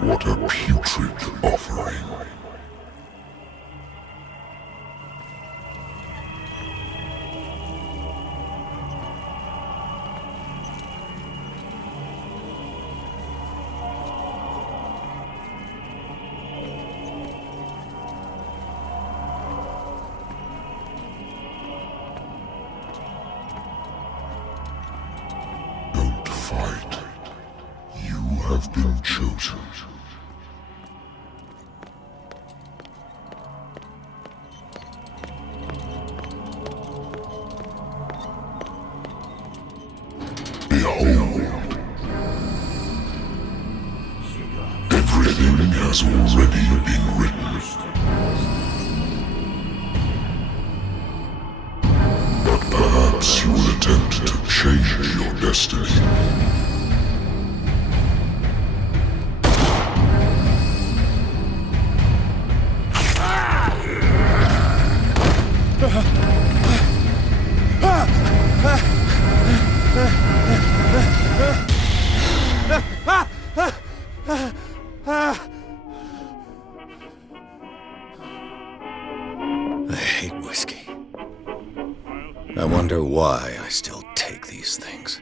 What a putrid offering. Don't fight. You have been chosen. Behold. Everything has already been written. But perhaps you will attempt to change your destiny. I hate whiskey. I wonder why I still take these things.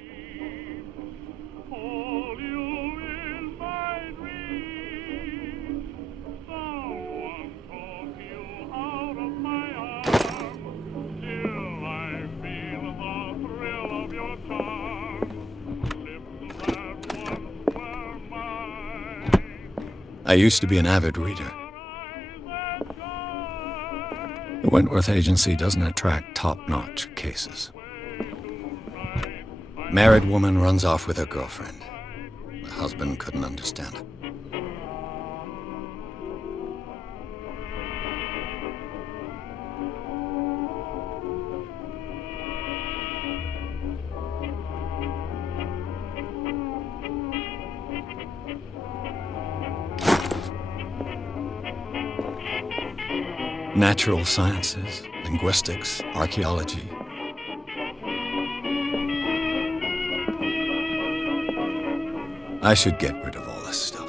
I used to be an avid reader. The Wentworth Agency doesn't attract top-notch cases. Married woman runs off with her girlfriend. The husband couldn't understand it. Natural sciences, linguistics, archaeology. I should get rid of all this stuff.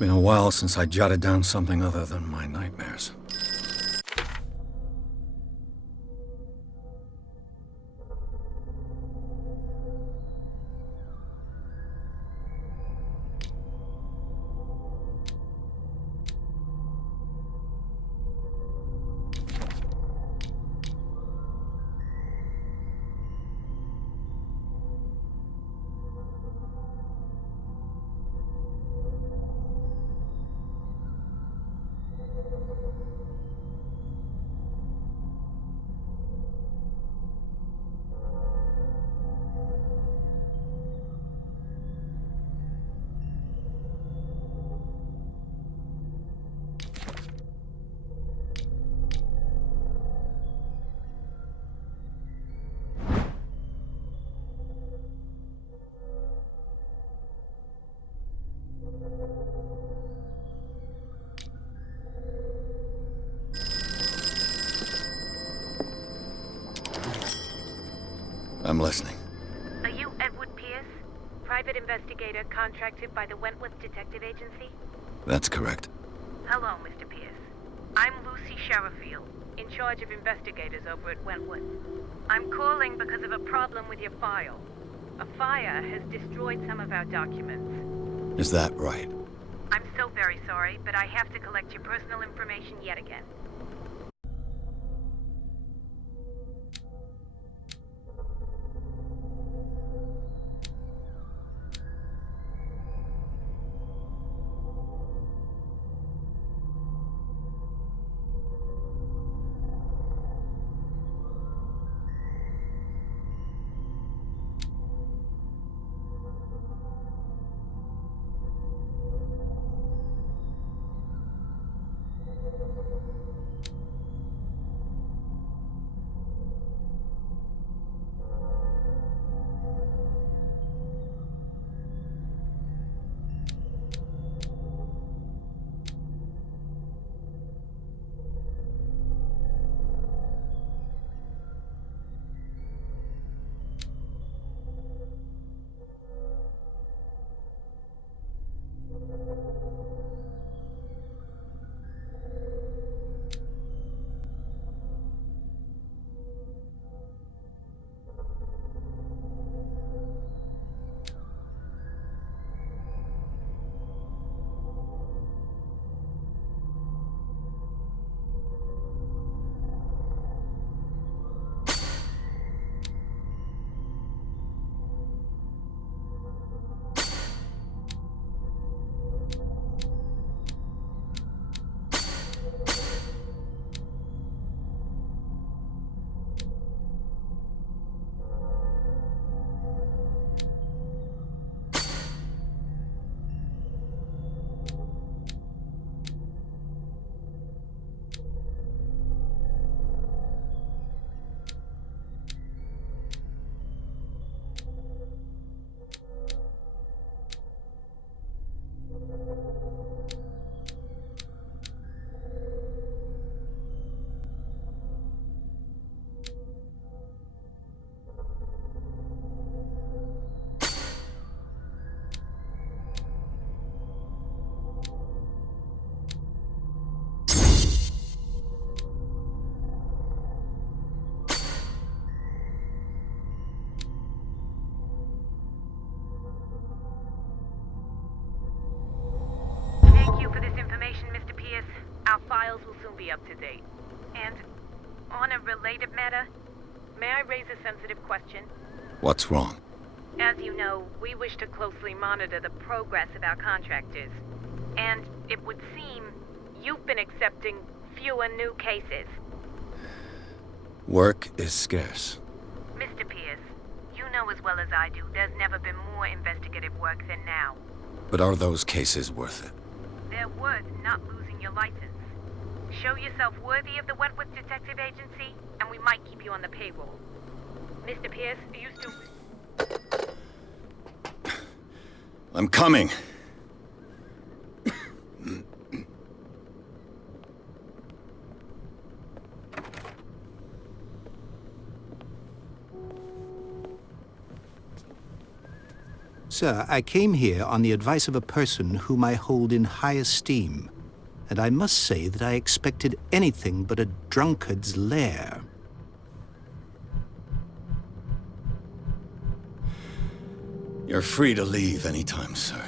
Been a while since I jotted down something other than my nightmares. I'm listening. Are you Edward Pierce, private investigator contracted by the Wentworth Detective Agency? That's correct. Hello, Mr. Pierce. I'm Lucy Sherifield, in charge of investigators over at Wentworth. I'm calling because of a problem with your file. A fire has destroyed some of our documents. Is that right? I'm so very sorry, but I have to collect your personal information yet again. related matter, may I raise a sensitive question? What's wrong? As you know, we wish to closely monitor the progress of our contractors. And it would seem you've been accepting fewer new cases. Work is scarce. Mr. Pierce, you know as well as I do, there's never been more investigative work than now. But are those cases worth it? They're worth not losing your license. Show yourself worthy of the Wentworth Detective Agency, and we might keep you on the payroll. Mr. Pierce, are you still... I'm coming. Sir, I came here on the advice of a person whom I hold in high esteem, and I must say that I expected anything but a drunkard's lair. You're free to leave anytime, sir.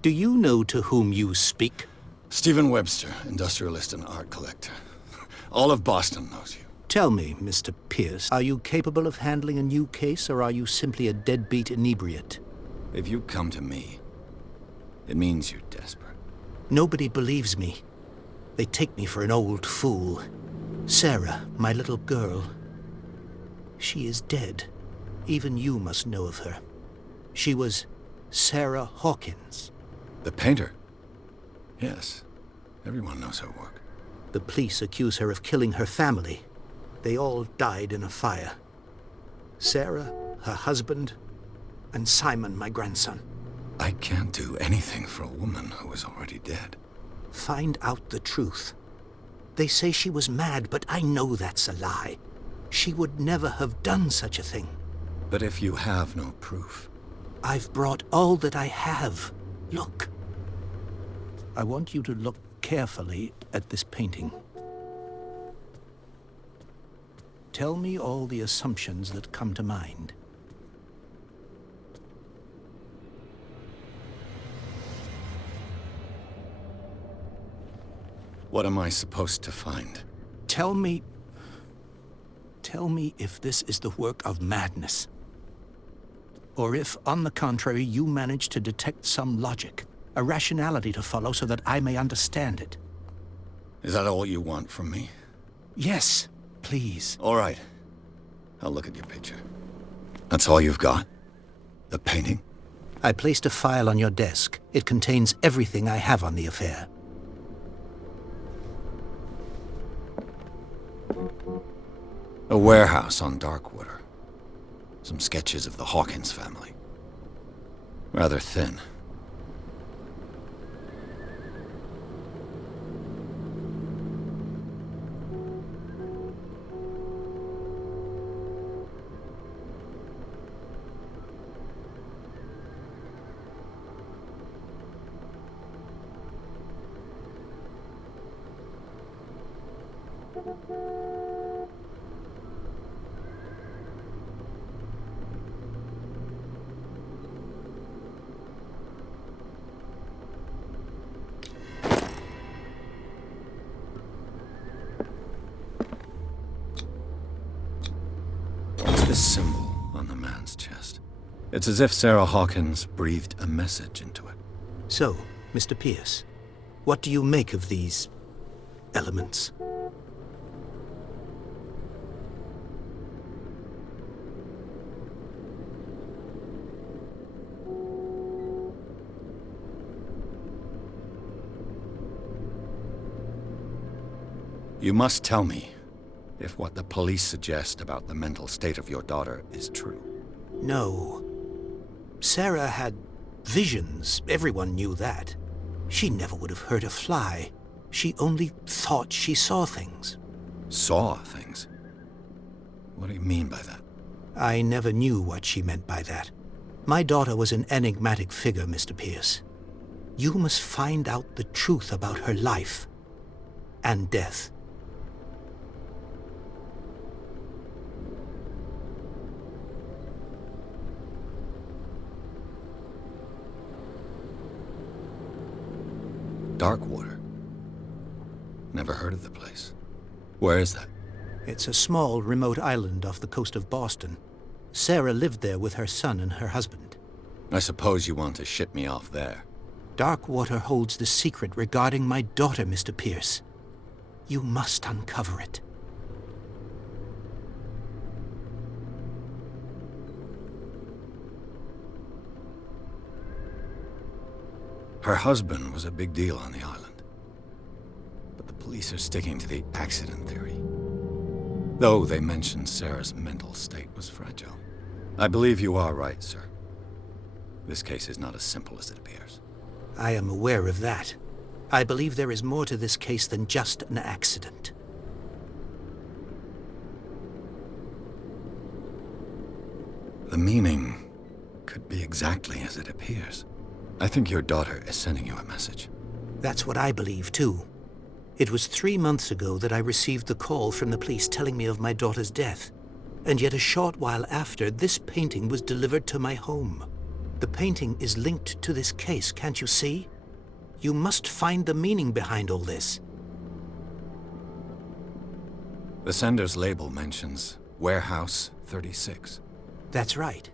Do you know to whom you speak? Stephen Webster, industrialist and art collector. All of Boston knows you. Tell me, Mr. Pierce, are you capable of handling a new case, or are you simply a deadbeat inebriate? If you come to me, it means you're desperate. Nobody believes me. They take me for an old fool. Sarah, my little girl, she is dead. Even you must know of her. She was Sarah Hawkins. The painter? Yes. Everyone knows her work. The police accuse her of killing her family. They all died in a fire. Sarah, her husband, and Simon, my grandson. I can't do anything for a woman who is already dead. Find out the truth. They say she was mad, but I know that's a lie. She would never have done such a thing. But if you have no proof... I've brought all that I have. Look. I want you to look carefully at this painting. Tell me all the assumptions that come to mind. What am I supposed to find? Tell me if this is the work of madness. Or if, on the contrary, you manage to detect some logic, a rationality to follow so that I may understand it. Is that all you want from me? Yes, please. All right. I'll look at your picture. That's all you've got? The painting? I placed a file on your desk. It contains everything I have on the affair. A warehouse on DarkWater. Some sketches of the Hawkins family. Rather thin. This symbol on the man's chest. It's as if Sarah Hawkins breathed a message into it. So, Mr. Pierce, what do you make of these elements? You must tell me if what the police suggest about the mental state of your daughter is true. No. Sarah had visions. Everyone knew that. She never would have hurt a fly. She only thought she saw things. Saw things? What do you mean by that? I never knew what she meant by that. My daughter was an enigmatic figure, Mr. Pierce. You must find out the truth about her life and death. DarkWater. Never heard of the place. Where is that? It's a small, remote island off the coast of Boston. Sarah lived there with her son and her husband. I suppose you want to ship me off there. DarkWater holds the secret regarding my daughter, Mr. Pierce. You must uncover it. Her husband was a big deal on the island. But the police are sticking to the accident theory. Though they mentioned Sarah's mental state was fragile. I believe you are right, sir. This case is not as simple as it appears. I am aware of that. I believe there is more to this case than just an accident. The meaning could be exactly as it appears. I think your daughter is sending you a message. That's what I believe, too. It was 3 months ago that I received the call from the police telling me of my daughter's death. And yet a short while after, this painting was delivered to my home. The painting is linked to this case, can't you see? You must find the meaning behind all this. The sender's label mentions Warehouse 36. That's right.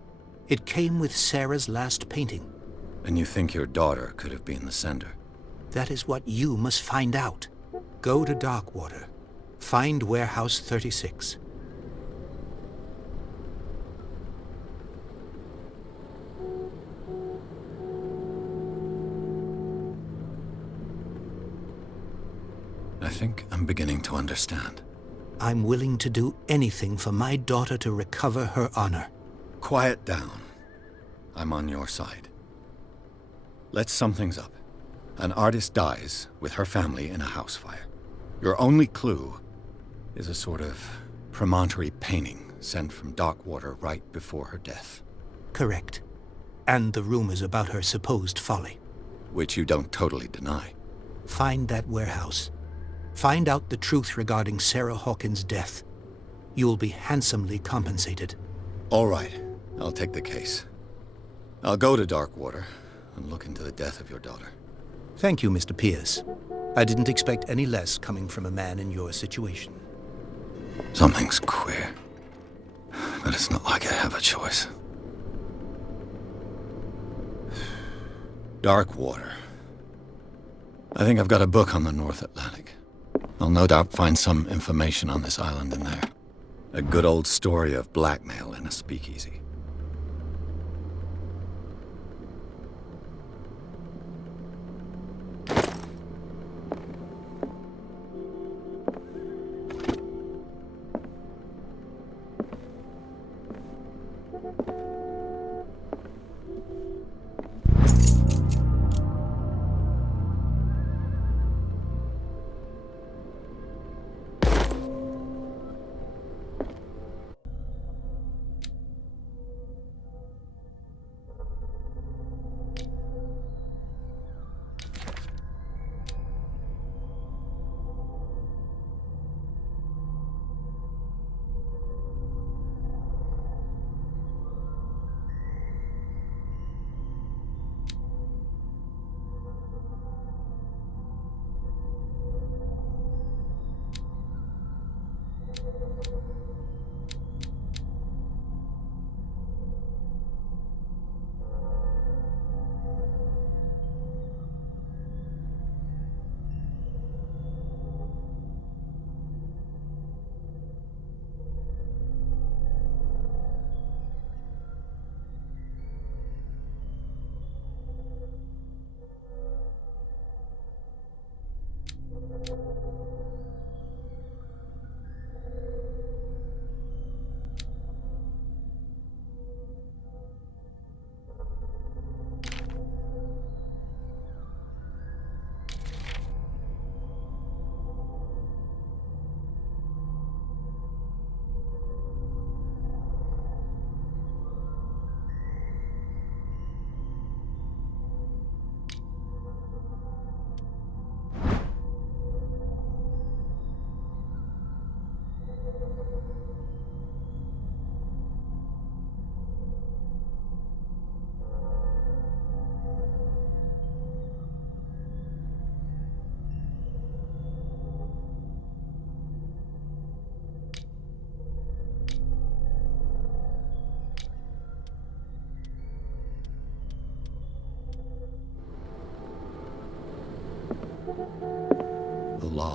It came with Sarah's last painting. And you think your daughter could have been the sender? That is what you must find out. Go to DarkWater. Find Warehouse 36. I think I'm beginning to understand. I'm willing to do anything for my daughter to recover her honor. Quiet down. I'm on your side. Let's sum things up. An artist dies with her family in a house fire. Your only clue is a sort of promontory painting sent from DarkWater right before her death. Correct. And the rumors about her supposed folly. Which you don't totally deny. Find that warehouse. Find out the truth regarding Sarah Hawkins' death. You'll be handsomely compensated. All right. I'll take the case. I'll go to DarkWater and look into the death of your daughter. Thank you, Mr. Pierce. I didn't expect any less coming from a man in your situation. Something's queer. But it's not like I have a choice. DarkWater. I think I've got a book on the North Atlantic. I'll no doubt find some information on this island in there. A good old story of blackmail in a speakeasy.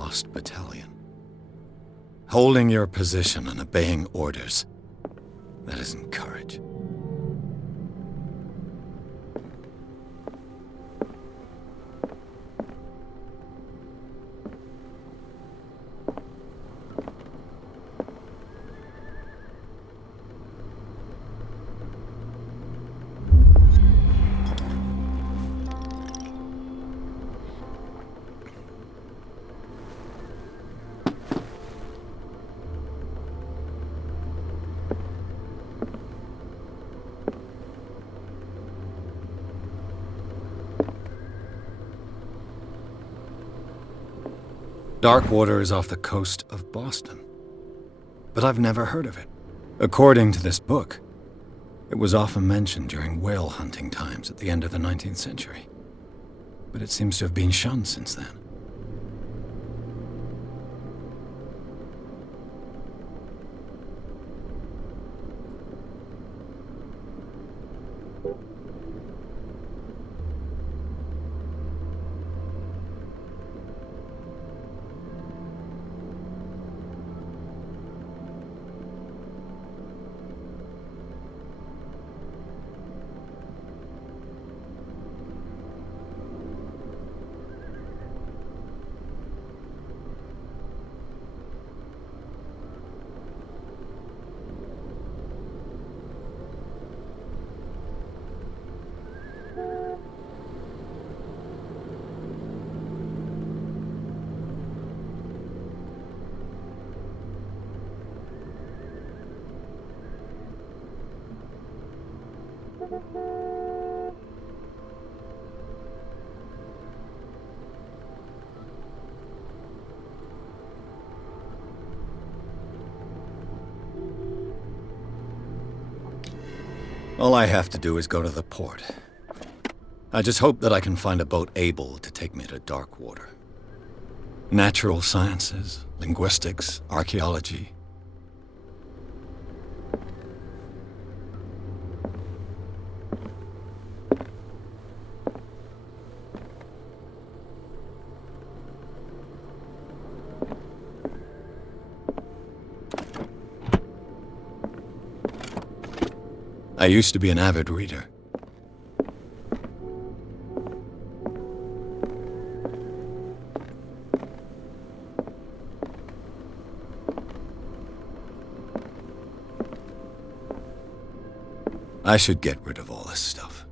lost battalion. Holding your position and obeying orders, that isn't courage. DarkWater is off the coast of Boston, but I've never heard of it. According to this book, it was often mentioned during whale hunting times at the end of the 19th century, but it seems to have been shunned since then. All I have to do is go to the port. I just hope that I can find a boat able to take me to DarkWater. Natural sciences, linguistics, archaeology. I used to be an avid reader. I should get rid of all this stuff.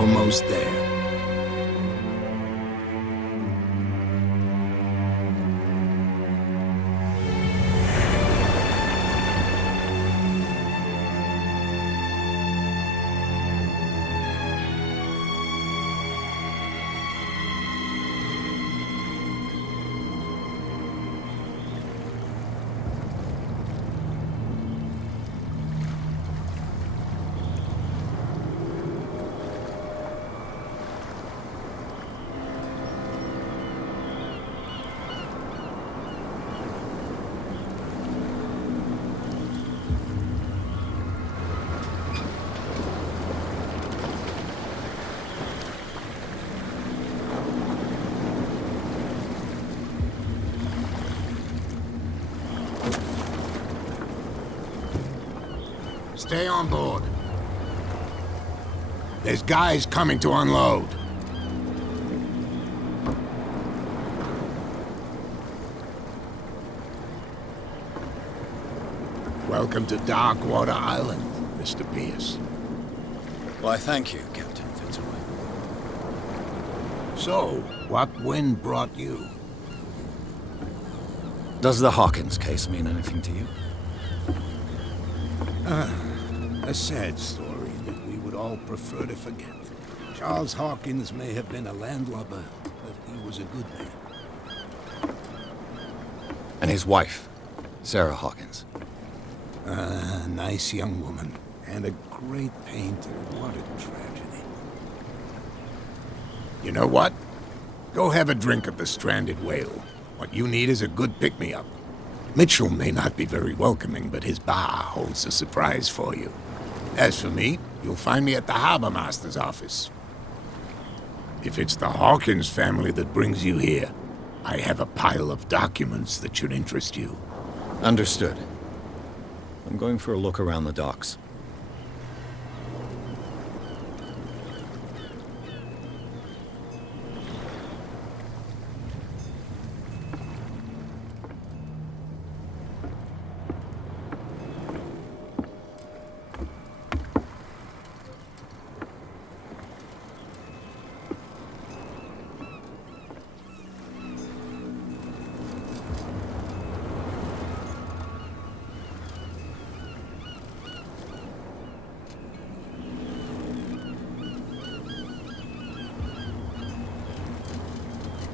Almost there. Stay on board. There's guys coming to unload. Welcome to DarkWater Island, Mr. Pierce. Why, thank you, Captain Fitzroy. So, what wind brought you? Does the Hawkins case mean anything to you? A sad story that we would all prefer to forget. Charles Hawkins may have been a landlubber, but he was a good man. And his wife, Sarah Hawkins. A nice young woman, and a great painter. What a tragedy. You know what? Go have a drink at the Stranded Whale. What you need is a good pick-me-up. Mitchell may not be very welcoming, but his bar holds a surprise for you. As for me, you'll find me at the Harbor Master's office. If it's the Hawkins family that brings you here, I have a pile of documents that should interest you. Understood. I'm going for a look around the docks.